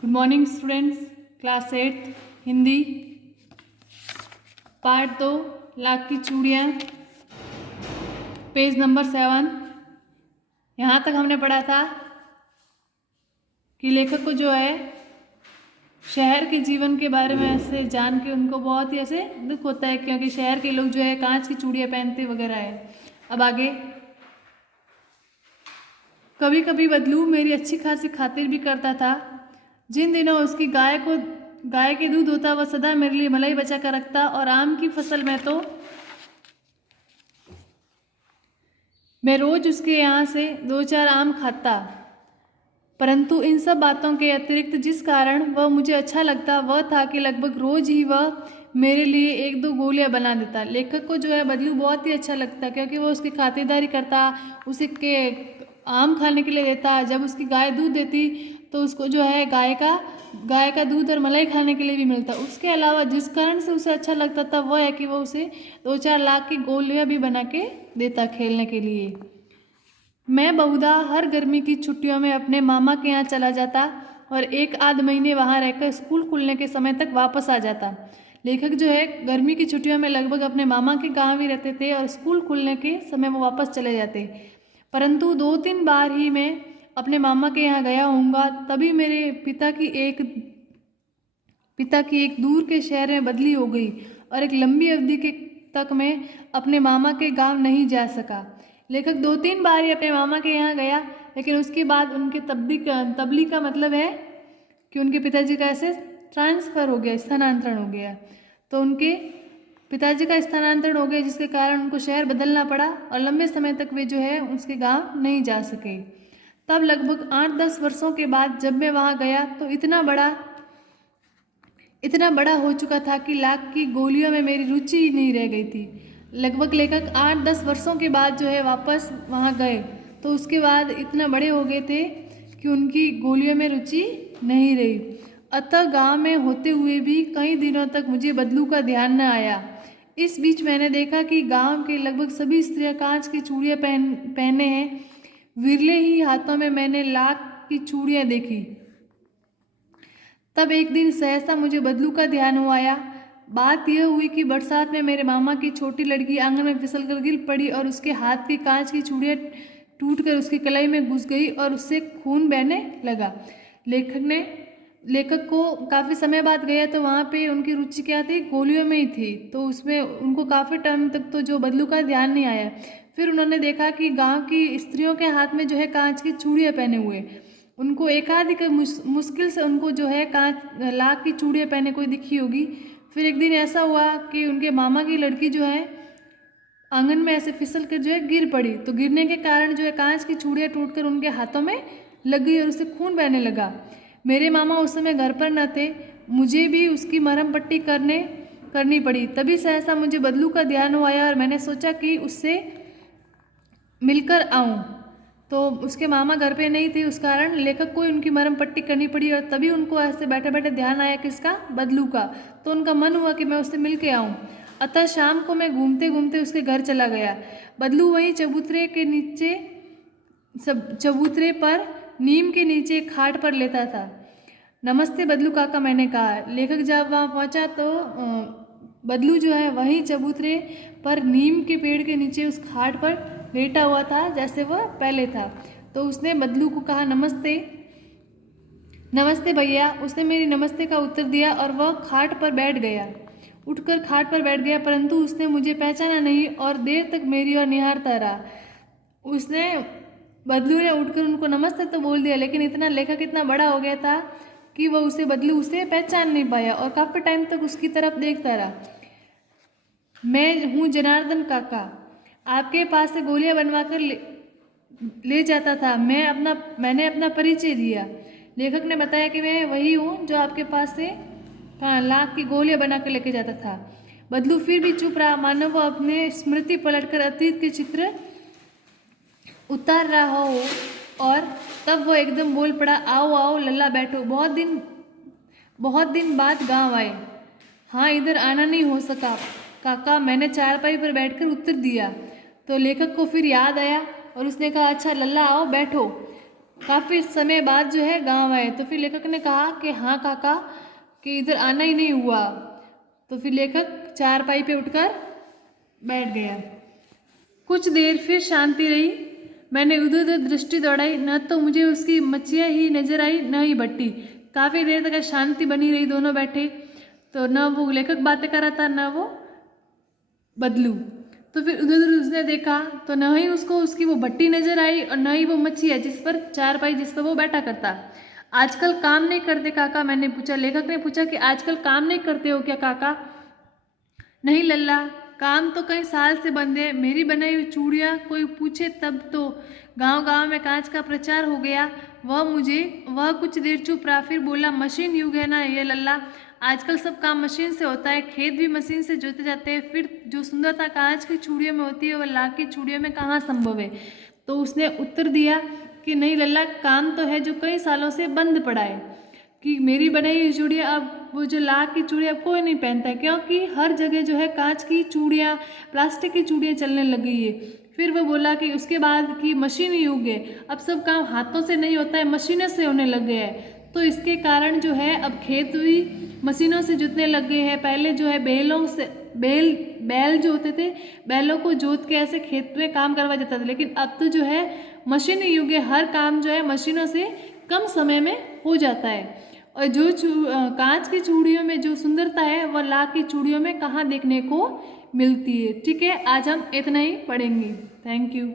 Good morning students. Class 8 Hindi part 2 lakh की चूड़ियाँ, page number 7। यहाँ तक हमने पढ़ा था कि लेखक को जो है शहर के जीवन के बारे में ऐसे जान के उनको बहुत ही ऐसे दुख होता है, क्योंकि शहर के लोग जो है कांच की चूड़ियाँ पहनते वगैरह है। अब आगे, कभी कभी बदलू मेरी अच्छी खासी खातिर भी करता था। जिन दिनों उसकी गाय के दूध होता वह सदा मेरे लिए मलाई बचा कर रखता, और आम की फसल में तो मैं रोज उसके यहाँ से 2-4 आम खाता। परंतु इन सब बातों के अतिरिक्त जिस कारण वह मुझे अच्छा लगता वह था कि लगभग रोज ही वह मेरे लिए 1-2 गोलियां बना देता। लेखक को जो है बदलू बहुत ही अच्छा लगता, क्योंकि वो उसकी खातिरदारी करता, उसे के आम खाने के लिए देता। जब उसकी गाय दूध देती तो उसको जो है गाय का दूध और मलाई खाने के लिए भी मिलता। उसके अलावा जिस कारण से उसे अच्छा लगता था वह है कि वह उसे 2-4 लाख की गोलियां भी बना के देता खेलने के लिए। मैं बहुधा हर गर्मी की छुट्टियों में अपने मामा के यहाँ चला जाता और 1-आध महीने वहाँ रहकर स्कूल खुलने के समय तक वापस आ जाता। लेखक जो है गर्मी की छुट्टियों में लगभग अपने मामा के गाँव ही रहते थे और स्कूल खुलने के समय वो वापस चले जाते। परंतु 2-3 बार ही मैं अपने मामा के यहाँ गया होऊंगा, तभी मेरे पिता की एक दूर के शहर में बदली हो गई और एक लंबी अवधि के तक मैं अपने मामा के गांव नहीं जा सका। लेखक 2-3 बार ही अपने मामा के यहाँ गया, लेकिन उसके बाद उनके तबली का मतलब है कि उनके पिताजी का ऐसे ट्रांसफ़र हो गया, स्थानांतरण हो गया। तो उनके पिताजी का स्थानांतरण हो गया, जिसके कारण उनको शहर बदलना पड़ा और लंबे समय तक वे जो है उसके गांव नहीं जा सके। तब लगभग 8-10 वर्षों के बाद जब मैं वहाँ गया तो इतना बड़ा हो चुका था कि लाख की गोलियों में मेरी रुचि ही नहीं रह गई थी। लगभग लेखक 8-10 वर्षों के बाद जो है वापस वहाँ गए, तो उसके बाद इतना बड़े हो गए थे कि उनकी गोलियों में रुचि नहीं रही। अतः गांव में होते हुए भी कई दिनों तक मुझे बदलू का ध्यान न आया। इस बीच मैंने देखा कि गांव के लगभग सभी स्त्रियां कांच की चूड़ियाँ पहने हैं। विरले ही हाथों में मैंने लाख की चूड़ियाँ देखी। तब एक दिन सहसा मुझे बदलू का ध्यान हो आया। बात यह हुई कि बरसात में मेरे मामा की छोटी लड़की आंगन में फिसलकर गिर पड़ी और उसके हाथ की कांच की चूड़ियाँ टूटकर उसकी कलाई में घुस गई और उससे खून बहने लगा। लेखक को काफ़ी समय बाद गया तो वहाँ पे उनकी रुचि क्या थी, गोलियों में ही थी। तो उसमें उनको काफ़ी टाइम तक तो जो बदलू का ध्यान नहीं आया। फिर उन्होंने देखा कि गांव की स्त्रियों के हाथ में जो है कांच की चूड़ियाँ पहने हुए, उनको एकाधिक मुश्किल से उनको जो है लाख की चूड़ियाँ पहने कोई दिखी होगी। फिर एक दिन ऐसा हुआ कि उनके मामा की लड़की जो है आंगन में ऐसे फिसल कर जो है गिर पड़ी, तो गिरने के कारण जो है कांच की चूड़ियाँ टूटकर उनके हाथों में लग गई और उससे खून बहने लगा। मेरे मामा उस समय घर पर न थे, मुझे भी उसकी मरहम पट्टी करनी पड़ी। तभी सहसा मुझे बदलू का ध्यान हो आया और मैंने सोचा कि उससे मिलकर आऊं। तो उसके मामा घर पे नहीं थे, उस कारण लेखक को उनकी मरहम पट्टी करनी पड़ी और तभी उनको ऐसे बैठे बैठे ध्यान आया किसका, बदलू का। तो उनका मन हुआ कि मैं उससे मिल के आऊँ। अतः शाम को मैं घूमते घूमते उसके घर चला गया। बदलू वहीं चबूतरे पर नीम के नीचे खाट पर लेटा था। नमस्ते बदलू काका, मैंने कहा। लेखक जब वहाँ पहुँचा तो बदलू जो है वहीं चबूतरे पर नीम के पेड़ के नीचे उस खाट पर लेटा हुआ था जैसे वह पहले था। तो उसने बदलू को कहा, नमस्ते। नमस्ते भैया। उसने मेरी नमस्ते का उत्तर दिया और वह खाट पर बैठ गया, उठकर खाट पर बैठ गया, परंतु उसने मुझे पहचाना नहीं और देर तक मेरी ओर निहारता रहा। बदलू ने उठकर उनको नमस्ते तो बोल दिया, लेकिन लेखक इतना बड़ा हो गया था कि वह बदलू उसे पहचान नहीं पाया और काफ़ी टाइम तक उसकी तरफ देखता रहा। मैं हूँ जनार्दन काका, आपके पास से गोलियां बनवा कर ले जाता था। मैंने अपना परिचय दिया। लेखक ने बताया कि मैं वही हूँ जो आपके पास से लाख की गोलियां बना कर लेके जाता था। बदलू फिर भी चुप रहा, मानो वो अपने स्मृति पलटकर अतीत के चित्र उतार रहा हो। और तब वो एकदम बोल पड़ा, आओ आओ लल्ला, बैठो। बहुत दिन बाद गांव आए। हाँ, इधर आना नहीं हो सका काका, मैंने चारपाई पर बैठकर उत्तर दिया। तो लेखक को फिर याद आया और उसने कहा, अच्छा लल्ला आओ बैठो। काफ़ी समय बाद जो है गांव आए, तो फिर लेखक ने कहा कि हाँ काका, कि इधर आना ही नहीं हुआ। तो फिर लेखक चारपाई पे उठकर बैठ गया। कुछ देर फिर शांति रही। मैंने उधर उधर दृष्टि दौड़ाई, न तो मुझे उसकी मच्छियाँ ही नजर आई, न ही भट्टी। काफ़ी देर तक शांति बनी रही, दोनों बैठे। तो न वो लेखक बातें कर रहा था, न वो बदलू। तो फिर उधर उधर उसने देखा, तो न ही उसको उसकी वो भट्टी नजर आई और न ही वो मच्छी है जिस पर चारपाई जिस पर वो बैठा करता। आजकल काम नहीं करते काका, मैंने पूछा। लेखक ने पूछा कि आजकल काम नहीं करते हो क्या काका? नहीं लल्ला, काम तो कई साल से बंद है। मेरी बनाई हुई चूड़ियाँ कोई पूछे तब तो। गांव गांव में कांच का प्रचार हो गया। वह कुछ देर चुप रहा, फिर बोला, मशीन युग है ना ये लल्ला। आजकल सब काम मशीन से होता है, खेत भी मशीन से जोते जाते हैं। फिर जो सुंदरता कांच की चूड़ियों में होती है वह लाख की चूड़ियों में कहाँ संभव है? तो उसने उत्तर दिया कि नहीं लल्ला, काम तो है जो कई सालों से बंद पड़ा है। कि मेरी बनाई हुई चूड़ियाँ अब वो जो लाख की चूड़ियाँ अब कोई नहीं पहनता है, क्योंकि हर जगह जो है कांच की चूड़ियाँ, प्लास्टिक की चूड़ियाँ चलने लग गई है। फिर वो बोला कि उसके बाद की मशीनी युग है, अब सब काम हाथों से नहीं होता है, मशीनों से होने लग गया है। तो इसके कारण जो है अब खेत भी मशीनों से जोतने लग गए हैं। पहले जो है बैल जो होते थे, बैलों को जोत के ऐसे खेत में काम करवाया जाता था, लेकिन अब तो जो है मशीनी युग है, हर काम जो है मशीनों से कम समय में हो जाता है। और जो कांच की चूड़ियों में जो सुंदरता है वह लाख की चूड़ियों में कहाँ देखने को मिलती है। ठीक है, आज हम इतना ही पढ़ेंगे। Thank you.